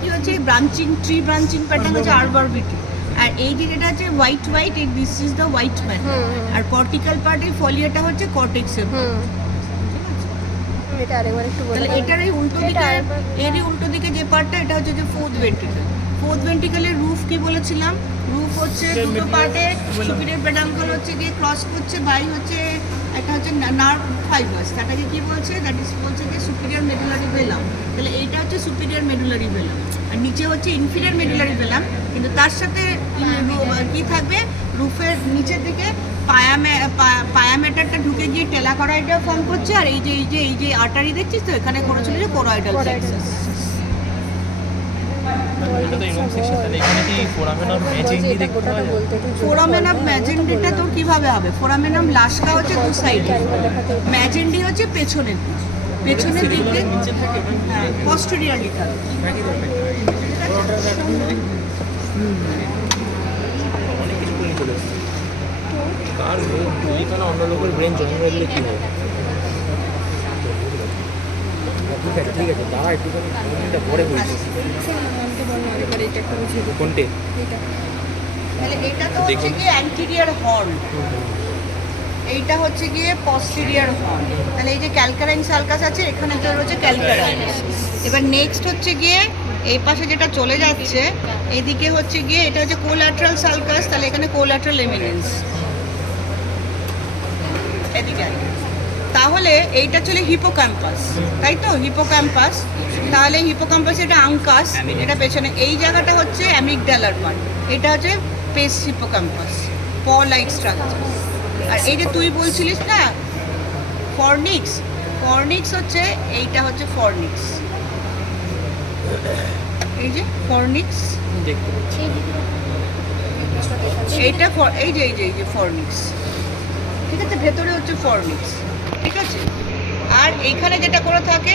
Variety হচ্ছে branching, tree branching pattern হচ্ছে আরবারবিটি। আর এই যে যেটা আছে হোয়াইট হোয়াইট, এই this is the white man. আর কর্টিক্যাল পার্ট এই ফলিয়াটা হচ্ছে কর্টেক্সের। এটা আরেকবার একটু বলে। তাহলে এটার এই উল্টো দিকে, এরই উল্টো দিকে যে পার্টটা, এটা হচ্ছে যে ফোর্থ ভেন্ট্রিকল। ফোর্থ ভেন্ট্রিকলের রুফ কি বলেছিলাম? রুফ হচ্ছে দুটো পার্টে, সুপিরিয়র পেডাঙ্কল হচ্ছে গিয়ে ক্রস করছে বাই হচ্ছে একটা হচ্ছে নার্ভ ফাইবার্স, সেটাকে কি বলছে? দ্যাট ইজ বলছে যে সুপিরিয়র মেডুলারি ভেলাম। তাহলে এইটা হচ্ছে সুপিরিয়র মেডুলারি ভেলাম, আর নিচে হচ্ছে ইনফিরিয়র মেডুলারি ভেলাম। কিন্তু তার সাথে কি থাকবে? রুফের নিচের দিকে পায়ামেটারটা ঢুকে গিয়ে টেলাকরয়েডটা ফর্ম করছে। আর এই যে আর্টারি দেখছিস তো, এখানে করেছিল যে কোরয়েডাল প্লেক্সাস। ফোরামেনাম ম্যাজেন্ডিটা তোর কিভাবে হবে? ফোরামেনাম লাস্কা হচ্ছে দু সাইডে, ম্যাজেন্ডি হচ্ছে পেছনের দিক দিয়ে, পস্টেরিয়রলি থাকে। তার এইখানে অন্য লোকের ব্রেন জন্ম দিলে কী হবে? ঠিক আছে দাঁড়া একটুখানি পরে বলছি। কোনটে? তাহলে এটা তো হচ্ছে গিয়ে অ্যান্টিরিয়র হর্ন, এইটা হচ্ছে গিয়ে পস্টেরিয়র হর্ন। তাহলে এই যে ক্যালকারাইন সালকাস আছে, এখানে তো রয়েছে ক্যালকারাইন। এবার নেক্সট হচ্ছে গিয়ে এই পাশে যেটা চলে যাচ্ছে, এইদিকে হচ্ছে গিয়ে এটা হচ্ছে কোল্যাটারাল সালকাস। তাহলে এখানে কোল্যাটারাল এমিনেন্স এদিকে। তাহলে এইটা চলে হিপোক্যাম্পাস, তাই তো? হিপোক্যাম্পাস, তাহলে হিপোক্যাম্পাস এটা আঙ্কাস, এটা পেছনে। এই জায়গাটা হচ্ছে অ্যামিগডালার পার্ট, এটা হচ্ছে পেস হিপোক্যাম্পাস, প লাইক স্ট্রাকচার। আর এই যে তুই বলছিলিস না ফর্নিক্স, ফর্নিক্স হচ্ছে এইটা হচ্ছে ফর্নিক্স, এই যে ফর্নিক্স, এইটা এই যে ফর্নিক্স, ঠিক আছে? ভেতরে হচ্ছে ফর্নিক্স, ঠিক আছে? আর এইখানে যেটা করে থাকে